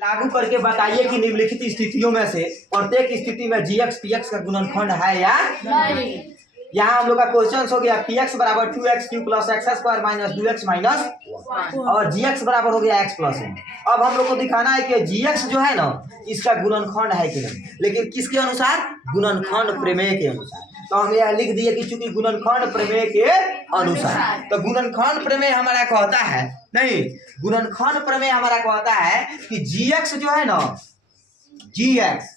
लागू करके बताइए कि निम्नलिखित स्थितियों में से प्रत्येक स्थिति में जीएक्स पीएक्स का गुणनखंड है या नहीं। यहाँ हम लोग का क्वेश्चन हो गया पीएक्स बराबर 2x³ plus x square minus 2x minus और जीएक्स बराबर हो गया x प्लस 1। अब हम लोग को दिखाना है कि जीएक्स जो है ना इसका गुणनखंड है कि नहीं, लेकिन किसके अनुसार? गुणनखंड प्रमेय के अनुसार। तो हम यह लिख दिए कि चूंकि गुणनखंड प्रमेय के अनुसार, तो गुणनखंड प्रमेय हमारा कहता है नहीं, गुणनखंड प्रमेय हमारा कहता है कि जीएक्स जो है ना जीएक्स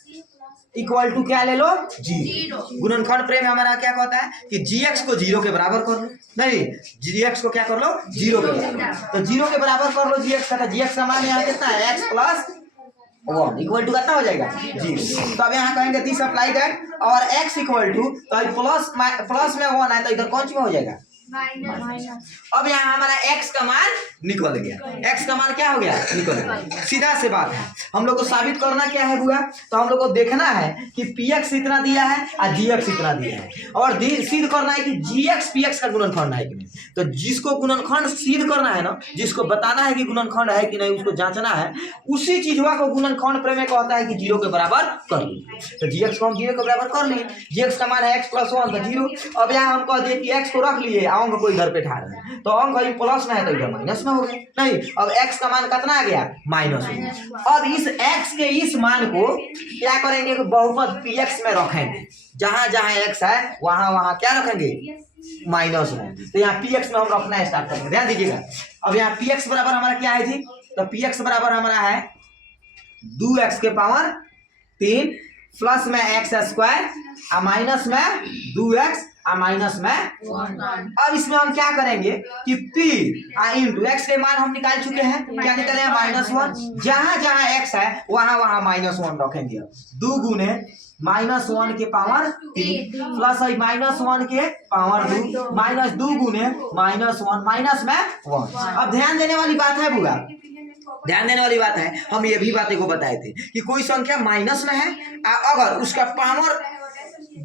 इक्वल टू क्या ले लो? जीरो। गुणनखंड प्रमेय हमारा क्या कहता है कि जीएक्स को जीरो के बराबर कर लो, नहीं जीएक्स को क्या कर लो? जीरो के बराबर। तो जीरो के बराबर कर लो जीएक्स का, जीएक्स का मान यहाँ कितना है? एक्स प्लस 1 इक्वल टू कितना हो जाएगा? जीरो। तो अब यहाँ कहेंगे दिस अप्लाई दैट और x इक्वल टू, तो प्लस में 1 है तो इधर कौन सी में हो जाएगा? माइनस। अब यहाँ हमारा x का मान निकल गया, x का मान क्या हो गया? निकल गया। सीधा से बात है, हम लोग को साबित करना क्या है हुआ, तो हम लोग को देखना है कि px इतना दिया है और gx इतना दिया है और सिद्ध करना है कि gx px का गुणनखंड है कि नहीं। तो जिसको गुणनखंड सिद्ध करना है ना, जिसको बताना है कि गुणनखंड है कि नहीं, उसको जांचना है, उसी चीजवा को गुणनखंड प्रमेय कहता है कि जीरो के बराबर कर लीजिए। तो gx को हम जीरो के बराबर कर लिए, gx का मान है x प्लस 1 तो जीरो। अब यहाँ हम कह दिए कि x को रख लिए, अंक को इधर पे ठा रहे हैं, तो अंक प्लस में है तो इधर माइनस में हो गया, नहीं अब x का मान कितना आ गया? -1। अब इस x के इस मान को क्या करेंगे? बहुपद px में रखेंगे, जहां जहां x है वहां वहां क्या रखेंगे? -1। तो यहाँ px में हम रखना स्टार्ट करेंगे, ध्यान दीजिएगा। अब यहाँ px बराबर हमारा क्या है जी? तो px बराबर हमारा है 2x के पावर 3 प्लस में एक्स स्क्वायर और माइनस में 2x और माइनस में 1। अब इसमें हम क्या करेंगे कि p इंटू x के मान हम निकाल चुके हैं, क्या निकाले? -1। जहां जहां x है वहां वहां -1 रखेंगे। 2 गुने -1 के पावर 3 प्लस -1 के पावर 2 माइनस 2 गुने -1 माइनस में 1। अब ध्यान देने वाली बात है बुआ, ध्यान देने वाली बात है, हम ये भी बातें को बताए थे कि कोई संख्या माइनस में है अगर उसका पावर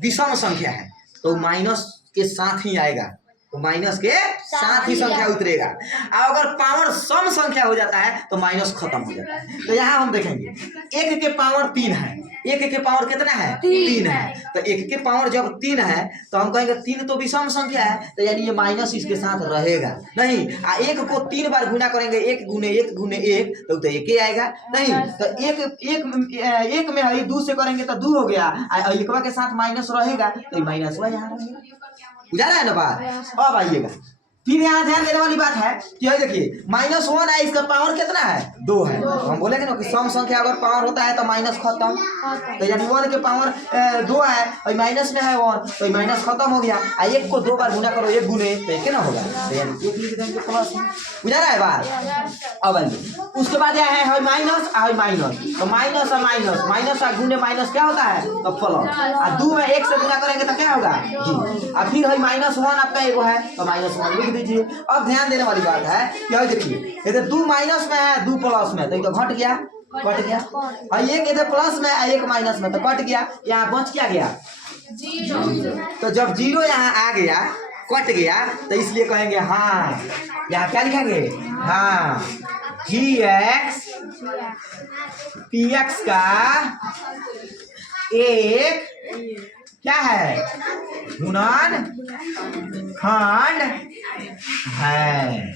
विषम संख्या है तो माइनस के साथ ही आएगा, तो माइनस के साथ ही संख्या उतरेगा। अगर पावर सम संख्या हो जाता है तो माइनस खत्म हो जाता है। तो यहाँ हम देखेंगे 1 के पावर 3 है, 1 के पावर कितना है? 3 है। तो 1 के पावर जब 3 है तो हम कहेंगे 3 तो विषम संख्या है, तो यानी ये माइनस इसके साथ रहेगा नहीं। 1 को 3 बार गुना करेंगे, 1 गुने 1 गुने 1 तो 1 ही आएगा नहीं। तो 1 में 2 से करेंगे तो 2 हो गया, 1 के साथ माइनस रहेगा तो माइनस यहाँ रहेगा। बुझा रहा है ना बात? अब आइएगा फिर यहाँ ध्यान देने वाली बात है कि देखिए -1 है, इसका पावर कितना है? 2 है। हम बोलेंगे ना कि सम संख्या अगर पावर होता है तो माइनस खत्म, तो यानी 1 के पावर 2 है और माइनस में है 1 तो माइनस खत्म हो गया। 1 को 2 बार गुना करो, 1 गुने तो 1 ना होगा, तो यानी 1 लिख देंगे प्लस। बुझा रहा है बात? अब उसके बाद यह है माइनस और माइनस, तो माइनस और माइनस, माइनस और गुने माइनस क्या होता है? तो प्लस। और 2 में 1 से गुना करेंगे तो क्या होगा? और फिर -1 आपका एगो है तो -1 लिख दीजिए। अब ध्यान देने वाली बात है क्या, देखिए इधर 2 माइनस में है 2 प्लस में, तो ये तो घट गया, कट गया, और 1 इधर प्लस में 1 माइनस में तो कट गया, यहाँ बच क्या गया? जीरो। तो जब जीरो यहाँ आ गया, कट गया, तो इसलिए कहेंगे हाँ, यहाँ क्या लिखेंगे? हाँ gx px का एक क्या है? गुणनखंड है।